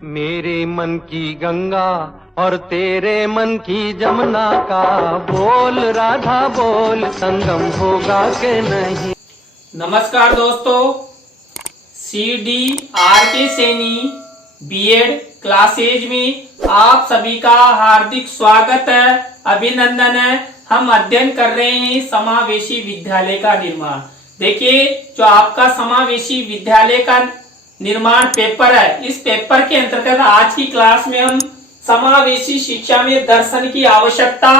मेरे मन की गंगा और तेरे मन की जमुना का बोल राधा बोल संगम होगा के नहीं। नमस्कार दोस्तों, CDRK सैनी बीएड क्लासेज में आप सभी का हार्दिक स्वागत है, अभिनंदन है। हम अध्ययन कर रहे हैं समावेशी विद्यालय का निर्माण। देखिए, जो आपका समावेशी विद्यालय का निर्माण पेपर है, इस पेपर के अंतर्गत आज की क्लास में हम समावेशी शिक्षा में दर्शन की आवश्यकता,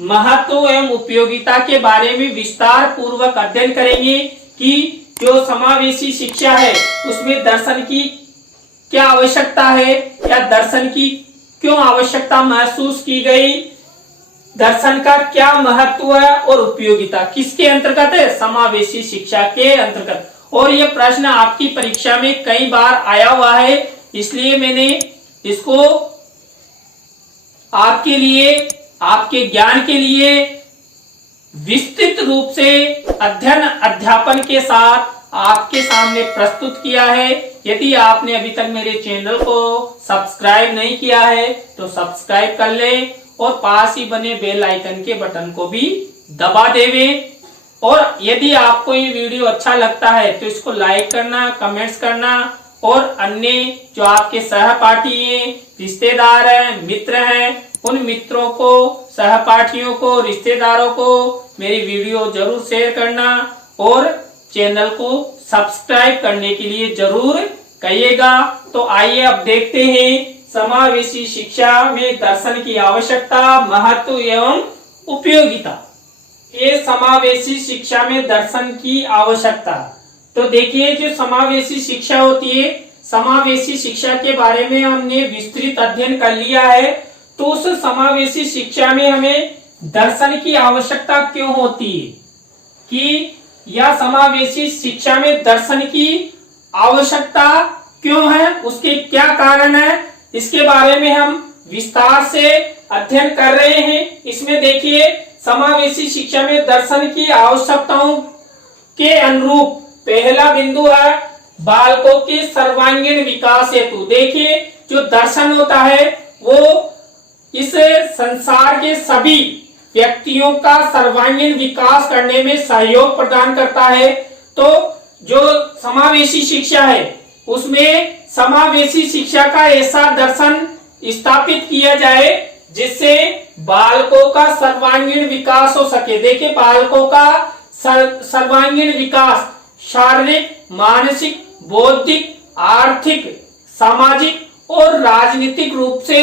महत्व एवं उपयोगिता के बारे में विस्तार पूर्वक अध्ययन करेंगे कि जो समावेशी शिक्षा है उसमें दर्शन की क्या आवश्यकता है या दर्शन की क्यों आवश्यकता महसूस की गई, दर्शन का क्या महत्व है और उपयोगिता किसके अंतर्गत है, समावेशी शिक्षा के अंतर्गत। और ये प्रश्न आपकी परीक्षा में कई बार आया हुआ है, इसलिए मैंने इसको आपके लिए, आपके ज्ञान के लिए विस्तृत रूप से अध्ययन अध्यापन के साथ आपके सामने प्रस्तुत किया है। यदि आपने अभी तक मेरे चैनल को सब्सक्राइब नहीं किया है तो सब्सक्राइब कर लें और पास ही बने बेल आइकन के बटन को भी दबा देवें। और यदि आपको ये वीडियो अच्छा लगता है तो इसको लाइक करना, कमेंट्स करना और अन्य जो आपके सहपाठी हैं, रिश्तेदार हैं, मित्र हैं, उन मित्रों को, सहपाठियों को, रिश्तेदारों को मेरी वीडियो जरूर शेयर करना और चैनल को सब्सक्राइब करने के लिए जरूर कहिएगा। तो आइए अब देखते हैं समावेशी शिक्षा में दर्शन की आवश्यकता, महत्व एवं उपयोगिता। ये समावेशी शिक्षा में दर्शन की आवश्यकता। तो देखिए, जो समावेशी शिक्षा होती है, समावेशी शिक्षा के बारे में हमने विस्तृत अध्ययन कर लिया है। तो उस समावेशी शिक्षा में हमें दर्शन की आवश्यकता क्यों होती है, कि यह समावेशी शिक्षा में दर्शन की आवश्यकता क्यों है, उसके क्या कारण है, इसके बारे में हम विस्तार से अध्ययन कर रहे हैं। इसमें देखिए, समावेशी शिक्षा में दर्शन की आवश्यकताओं के अनुरूप पहला बिंदु है बालकों के सर्वांगीण विकास हेतु। देखिए, जो दर्शन होता है वो इस संसार के सभी व्यक्तियों का सर्वांगीण विकास करने में सहयोग प्रदान करता है। तो जो समावेशी शिक्षा है उसमें समावेशी शिक्षा का ऐसा दर्शन स्थापित किया जाए जिससे बालकों का सर्वांगीण विकास हो सके। देखिए, बालकों का सर्वांगीण विकास शारीरिक, मानसिक, बौद्धिक, आर्थिक, सामाजिक और राजनीतिक रूप से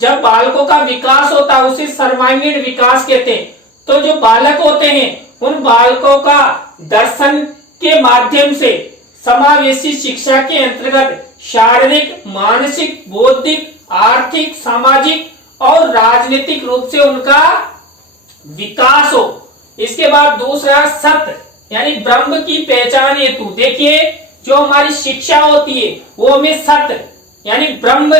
जब बालकों का विकास होता है उसे सर्वांगीण विकास कहते हैं। तो जो बालक होते हैं उन बालकों का दर्शन के माध्यम से समावेशी शिक्षा के अंतर्गत शारीरिक, मानसिक, बौद्धिक, आर्थिक, सामाजिक और राजनीतिक रूप से उनका विकास हो। इसके बाद दूसरा सत्य यानी ब्रह्म की पहचान हेतु। देखिए, जो हमारी शिक्षा होती है वो हमें सत्य यानी ब्रह्म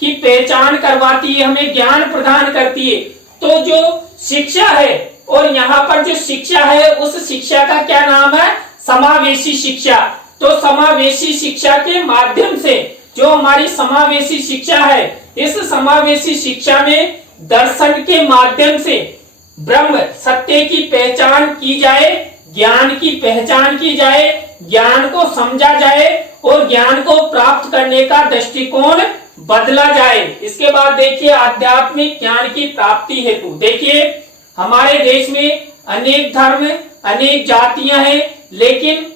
की पहचान करवाती है, हमें ज्ञान प्रदान करती है। तो जो शिक्षा है, और यहाँ पर जो शिक्षा है उस शिक्षा का क्या नाम है, समावेशी शिक्षा। तो समावेशी शिक्षा के माध्यम से जो हमारी समावेशी शिक्षा है, इस समावेशी शिक्षा में दर्शन के माध्यम से ब्रह्म सत्य की पहचान की जाए, ज्ञान की पहचान की जाए, ज्ञान को समझा जाए और ज्ञान को प्राप्त करने का दृष्टिकोण बदला जाए। इसके बाद देखिए, आध्यात्मिक ज्ञान की प्राप्ति हेतु। देखिए, हमारे देश में अनेक धर्म, अनेक जातियां हैं, लेकिन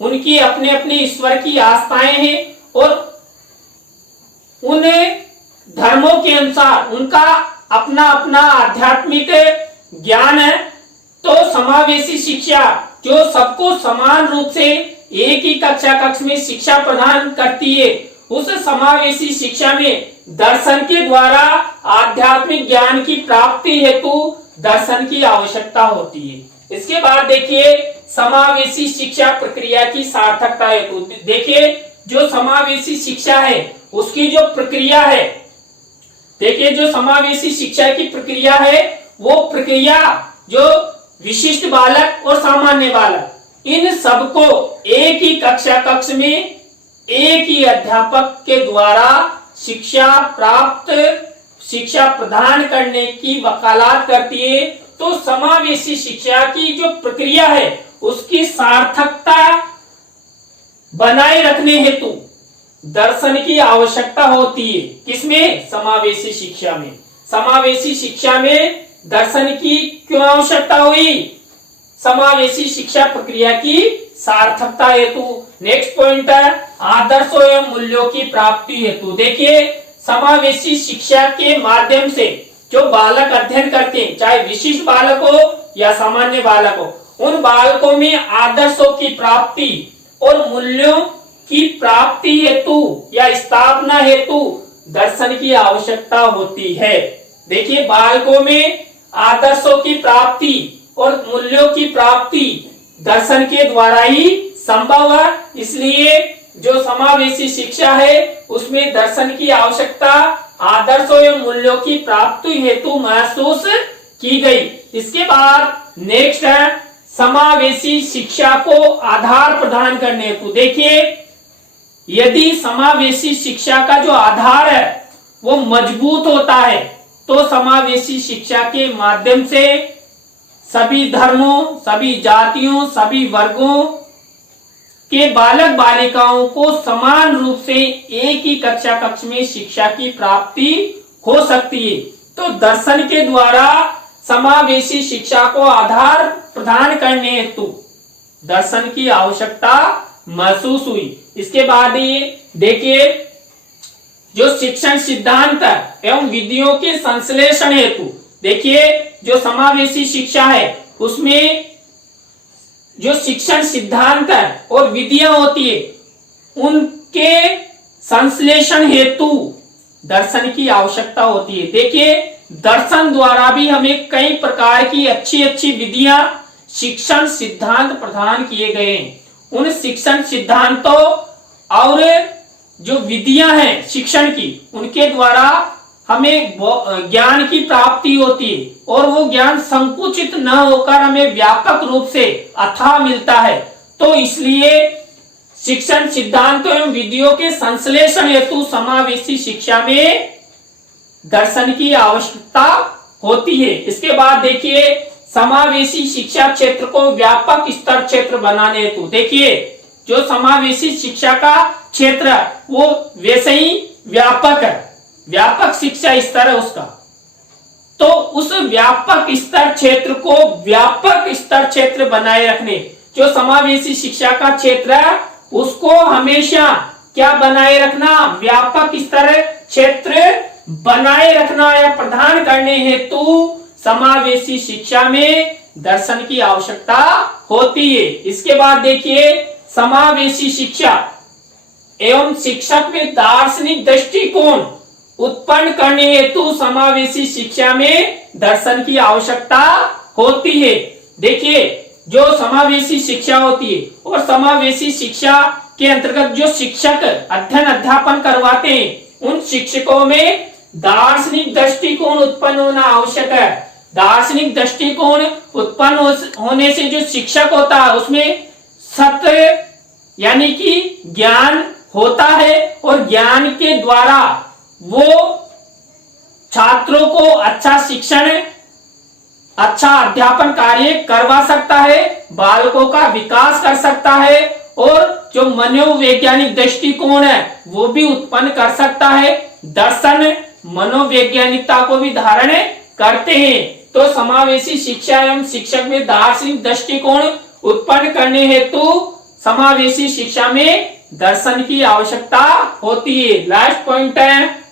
उनकी अपने अपने ईश्वर की आस्थाएं हैं और उन धर्मों के अनुसार उनका अपना अपना आध्यात्मिक ज्ञान है। तो समावेशी शिक्षा जो सबको समान रूप से एक ही कक्ष में शिक्षा प्रदान करती है, उस समावेशी शिक्षा में दर्शन के द्वारा आध्यात्मिक ज्ञान की प्राप्ति हेतु दर्शन की आवश्यकता होती है। इसके बाद देखिए, समावेशी शिक्षा प्रक्रिया की सार्थकता हेतु। देखिए, जो समावेशी शिक्षा है उसकी जो प्रक्रिया है, देखिए जो समावेशी शिक्षा की प्रक्रिया है वो प्रक्रिया जो विशिष्ट बालक और सामान्य बालक इन सबको एक ही कक्ष में एक ही अध्यापक के द्वारा शिक्षा प्रदान करने की वकालत करती है, तो समावेशी शिक्षा की जो प्रक्रिया है उसकी सार्थकता बनाए रखने हेतु दर्शन की आवश्यकता होती है। किसमें? समावेशी शिक्षा में। समावेशी शिक्षा में दर्शन की क्यों आवश्यकता हुई? समावेशी शिक्षा प्रक्रिया की सार्थकता हेतु। नेक्स्ट पॉइंट है आदर्शों एवं मूल्यों की प्राप्ति हेतु। देखिए, समावेशी शिक्षा के माध्यम से जो बालक अध्ययन करते हैं, चाहे विशिष्ट बालक हो या सामान्य बालक हो, उन बालकों में आदर्शों की प्राप्ति और मूल्यों की प्राप्ति हेतु या स्थापना हेतु दर्शन की आवश्यकता होती है। देखिए, बालकों में आदर्शों की प्राप्ति और मूल्यों की प्राप्ति दर्शन के द्वारा ही संभव है। इसलिए जो समावेशी शिक्षा है उसमें दर्शन की आवश्यकता आदर्शों एवं मूल्यों की प्राप्ति हेतु महसूस की गई। इसके बाद नेक्स्ट है समावेशी शिक्षा को आधार प्रदान करने हेतु। देखिए, यदि समावेशी शिक्षा का जो आधार है वो मजबूत होता है तो समावेशी शिक्षा के माध्यम से सभी धर्मों, सभी जातियों, सभी वर्गों के बालक बालिकाओं को समान रूप से एक ही कक्षा कक्ष में शिक्षा की प्राप्ति हो सकती है। तो दर्शन के द्वारा समावेशी शिक्षा को आधार प्रदान करने हेतु दर्शन की आवश्यकता महसूस हुई। इसके बाद ये देखिए, जो शिक्षण सिद्धांत एवं विधियों के संश्लेषण हेतु, देखिए जो समावेशी शिक्षा है उसमें जो शिक्षण सिद्धांत और विधियां होती है उनके संश्लेषण हेतु दर्शन की आवश्यकता होती है। देखिए, दर्शन द्वारा भी हमें कई प्रकार की अच्छी अच्छी विधियां, शिक्षण सिद्धांत प्रदान किए गए हैं। उन शिक्षण सिद्धांतों और जो विधियां हैं शिक्षण की, उनके द्वारा हमें ज्ञान की प्राप्ति होती है और वो ज्ञान संकुचित न होकर हमें व्यापक रूप से अथाह मिलता है। तो इसलिए शिक्षण सिद्धांतों एवं विधियों के संश्लेषण हेतु समावेशी शिक्षा में दर्शन की आवश्यकता होती है। इसके बाद देखिए, समावेशी शिक्षा क्षेत्र को व्यापक स्तर क्षेत्र बनाने हेतु, देखिए जो समावेशी शिक्षा का क्षेत्र है वो वैसे ही व्यापक है, व्यापक शिक्षा स्तर है उसका। तो उस व्यापक स्तर क्षेत्र को व्यापक स्तर क्षेत्र बनाए रखने, जो समावेशी शिक्षा का क्षेत्र है उसको हमेशा क्या बनाए रखना? व्यापक स्तर क्षेत्र बनाए रखना या प्रदान करने हेतु समावेशी शिक्षा में दर्शन की आवश्यकता होती है। इसके बाद देखिए, समावेशी शिक्षा एवं शिक्षक में दार्शनिक दृष्टिकोण उत्पन्न करने हेतु समावेशी शिक्षा में दर्शन की आवश्यकता होती है। देखिए, जो समावेशी शिक्षा होती है और समावेशी शिक्षा के अंतर्गत जो शिक्षक अध्ययन अध्यापन करवाते हैं उन शिक्षकों में दार्शनिक दृष्टिकोण उत्पन्न होना आवश्यक है। दार्शनिक दृष्टिकोण उत्पन्न होने से जो शिक्षक होता है उसमें सत्य यानी कि ज्ञान होता है और ज्ञान के द्वारा वो छात्रों को अच्छा शिक्षण, अच्छा अध्यापन कार्य करवा सकता है, बालकों का विकास कर सकता है और जो मनोवैज्ञानिक दृष्टिकोण है वो भी उत्पन्न कर सकता है। दर्शन मनोवैज्ञानिकता को भी धारण करते हैं। तो समावेशी शिक्षा एवं शिक्षक में दार्शनिक दृष्टिकोण उत्पन्न करने हेतु समावेशी शिक्षा में दर्शन की आवश्यकता होती है। लास्ट पॉइंट है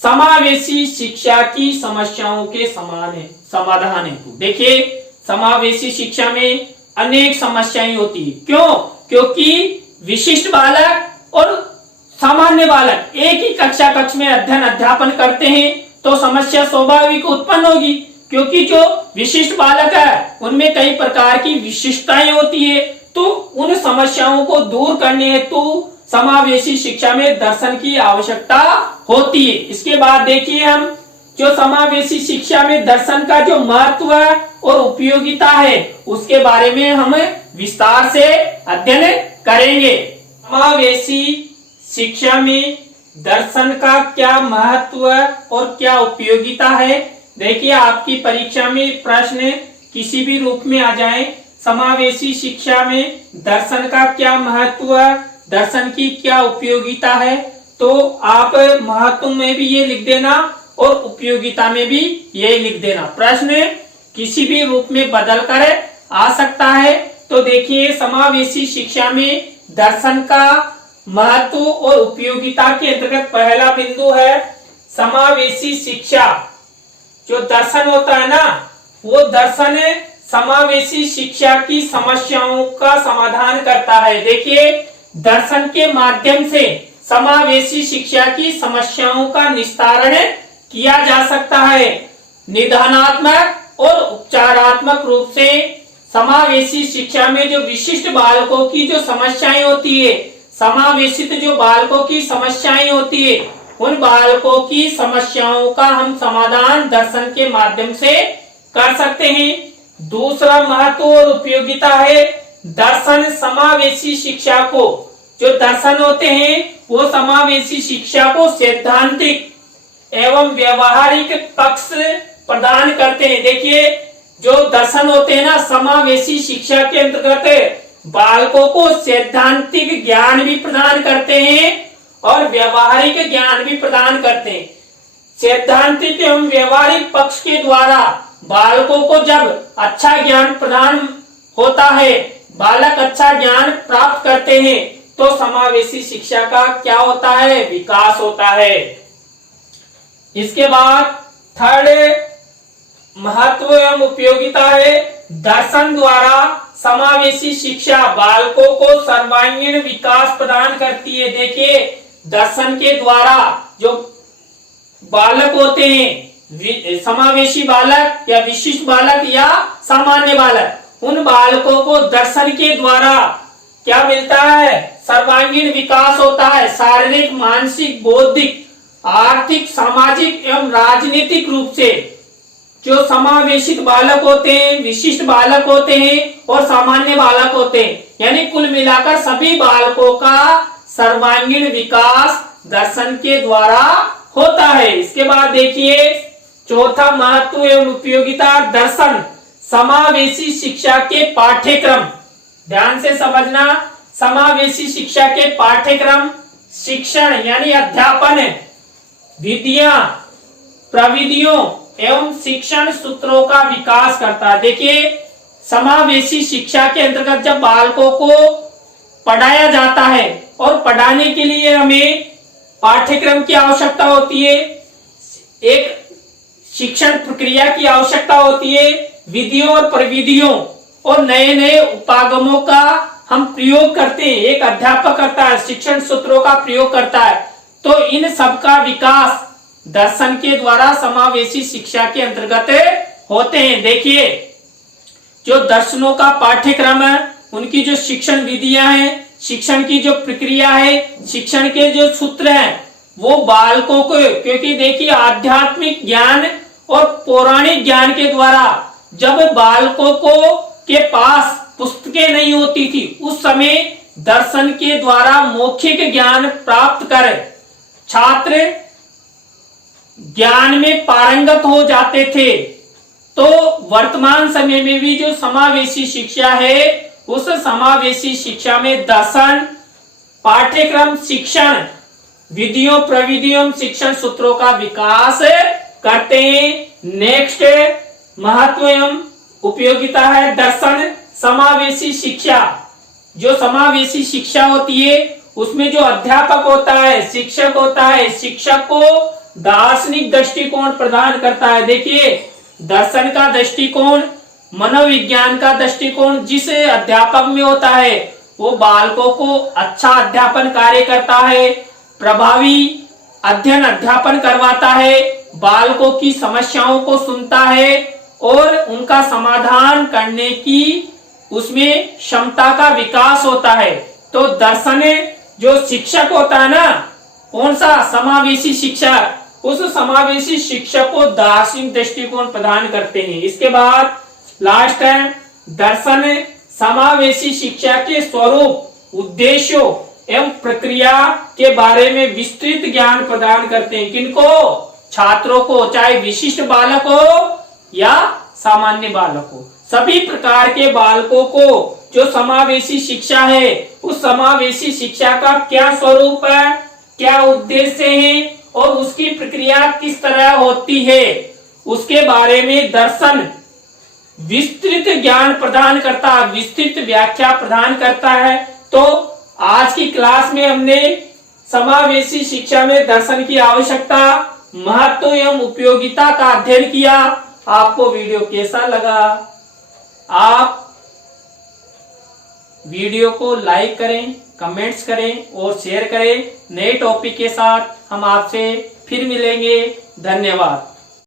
समावेशी शिक्षा की समस्याओं के समाधान हेतु। देखिए, समावेशी शिक्षा में अनेक समस्याएं होती है। क्यों? क्योंकि विशिष्ट बालक और सामान्य बालक एक ही कक्षा कक्ष में अध्ययन अध्यापन करते हैं तो समस्या स्वाभाविक उत्पन्न होगी, क्योंकि जो विशिष्ट बालक है उनमें कई प्रकार की विशिष्टताएं होती है। तो उन समस्याओं को दूर करने हेतु समावेशी शिक्षा में दर्शन की आवश्यकता होती है। इसके बाद देखिए, हम जो समावेशी शिक्षा में दर्शन का जो महत्व और उपयोगिता है उसके बारे में हम विस्तार से अध्ययन करेंगे। समावेशी शिक्षा में दर्शन का क्या महत्व और क्या उपयोगिता है। देखिए आपकी परीक्षा में प्रश्न किसी भी रूप में आ जाए, समावेशी शिक्षा में दर्शन का क्या महत्व, दर्शन की क्या उपयोगिता है, तो आप महत्व में भी ये लिख देना और उपयोगिता में भी ये लिख देना। प्रश्न किसी भी रूप में बदल कर आ सकता है। तो देखिए समावेशी शिक्षा में दर्शन का महत्व और उपयोगिता के अंतर्गत पहला बिंदु है समावेशी शिक्षा। जो दर्शन होता है ना, वो दर्शन समावेशी शिक्षा की समस्याओं का समाधान करता है। देखिए दर्शन के माध्यम से समावेशी शिक्षा की समस्याओं का निस्तारण किया जा सकता है। निदानात्मक और उपचारात्मक रूप से समावेशी शिक्षा में जो विशिष्ट बालकों की जो समस्याएं होती है, समावेशित जो बालकों की समस्याएं होती है, उन बालकों की समस्याओं का हम समाधान दर्शन के माध्यम से कर सकते हैं। दूसरा महत्व और उपयोगिता है दर्शन समावेशी शिक्षा को, जो दर्शन होते हैं वो समावेशी शिक्षा को सैद्धांतिक एवं व्यवहारिक पक्ष प्रदान करते हैं। देखिए जो दर्शन होते हैं ना, समावेशी शिक्षा के अंतर्गत बालकों को सैद्धांतिक ज्ञान भी प्रदान करते हैं और व्यवहारिक ज्ञान भी प्रदान करते हैं। सैद्धांतिक एवं व्यवहारिक पक्ष के द्वारा बालकों को जब अच्छा ज्ञान प्रदान होता है, बालक अच्छा ज्ञान प्राप्त करते हैं, तो समावेशी शिक्षा का क्या होता है, विकास होता है। इसके बाद थर्ड महत्व एवं उपयोगिता है दर्शन द्वारा समावेशी शिक्षा बालकों को सर्वांगीण विकास प्रदान करती है। देखिए दर्शन के द्वारा जो बालक होते हैं, समावेशी बालक या विशिष्ट बालक या सामान्य बालक, उन बालकों को दर्शन के द्वारा क्या मिलता है, सर्वांगीण विकास होता है। शारीरिक, मानसिक, बौद्धिक, आर्थिक, सामाजिक एवं राजनीतिक रूप से जो समावेशित बालक होते हैं, विशिष्ट बालक होते हैं और सामान्य बालक होते हैं, यानी कुल मिलाकर सभी बालकों का सर्वांगीण विकास दर्शन के द्वारा होता है। इसके बाद देखिए चौथा महत्व एवं उपयोगिता दर्शन समावेशी शिक्षा के पाठ्यक्रम। ध्यान से समझना, समावेशी शिक्षा के पाठ्यक्रम शिक्षण यानी अध्यापन विधियां, प्रविधियों एवं शिक्षण सूत्रों का विकास करता है। देखिए समावेशी शिक्षा के अंतर्गत जब बालकों को पढ़ाया जाता है और पढ़ाने के लिए हमें पाठ्यक्रम की आवश्यकता होती है, एक शिक्षण प्रक्रिया की आवश्यकता होती है, विधियों और प्रविधियों और नए नए उपागमों का हम प्रयोग करते हैं, एक अध्यापक करता है, शिक्षण सूत्रों का प्रयोग करता है। तो इन सब का विकास दर्शन के द्वारा समावेशी शिक्षा के अंतर्गत होते हैं। देखिए जो दर्शनों का पाठ्यक्रम है, उनकी जो शिक्षण विधियां हैं, शिक्षण की जो प्रक्रिया है, शिक्षण के जो सूत्र हैं, वो बालकों को, क्योंकि देखिए आध्यात्मिक ज्ञान और पौराणिक ज्ञान के द्वारा जब बालकों को के पास पुस्तकें नहीं होती थी, उस समय दर्शन के द्वारा मौखिक ज्ञान प्राप्त कर छात्र ज्ञान में पारंगत हो जाते थे। तो वर्तमान समय में भी जो समावेशी शिक्षा है, उस समावेशी शिक्षा में दर्शन पाठ्यक्रम शिक्षण विधियों, प्रविधियों, शिक्षण सूत्रों का विकास करते हैं। नेक्स्ट महत्व एवं उपयोगिता है दर्शन समावेशी शिक्षा। जो समावेशी शिक्षा होती है उसमें जो अध्यापक होता है, शिक्षक होता है, शिक्षक को दार्शनिक दृष्टिकोण प्रदान करता है। देखिए दर्शन का दृष्टिकोण, मनोविज्ञान का दृष्टिकोण जिस अध्यापक में होता है, वो बालकों को अच्छा अध्यापन कार्य करता है, प्रभावी अध्ययन अध्यापन करवाता है, बालकों की समस्याओं को सुनता है और उनका समाधान करने की उसमें क्षमता का विकास होता है। तो दर्शन जो शिक्षक होता है ना, कौन सा, समावेशी शिक्षा, उस समावेशी शिक्षक को दार्शनिक दृष्टिकोण प्रदान करते हैं। इसके बाद लास्ट है दर्शन समावेशी शिक्षा के स्वरूप, उद्देश्यों एवं प्रक्रिया के बारे में विस्तृत ज्ञान प्रदान करते हैं। किनको? छात्रों को, चाहे विशिष्ट बालक हो या सामान्य बालक हो। सभी प्रकार के बालकों को जो समावेशी शिक्षा है, उस समावेशी शिक्षा का क्या स्वरूप है, क्या उद्देश्य है और उसकी प्रक्रिया किस तरह होती है, उसके बारे में दर्शन विस्तृत ज्ञान प्रदान करता है, विस्तृत व्याख्या प्रदान करता है। तो आज की क्लास में हमने समावेशी शिक्षा में दर्शन की आवश्यकता, महत्व एवं उपयोगिता का अध्ययन किया। आपको वीडियो कैसा लगा? आप वीडियो को लाइक करें, कमेंट्स करें और शेयर करें। नए टॉपिक के साथ हम आपसे फिर मिलेंगे। धन्यवाद।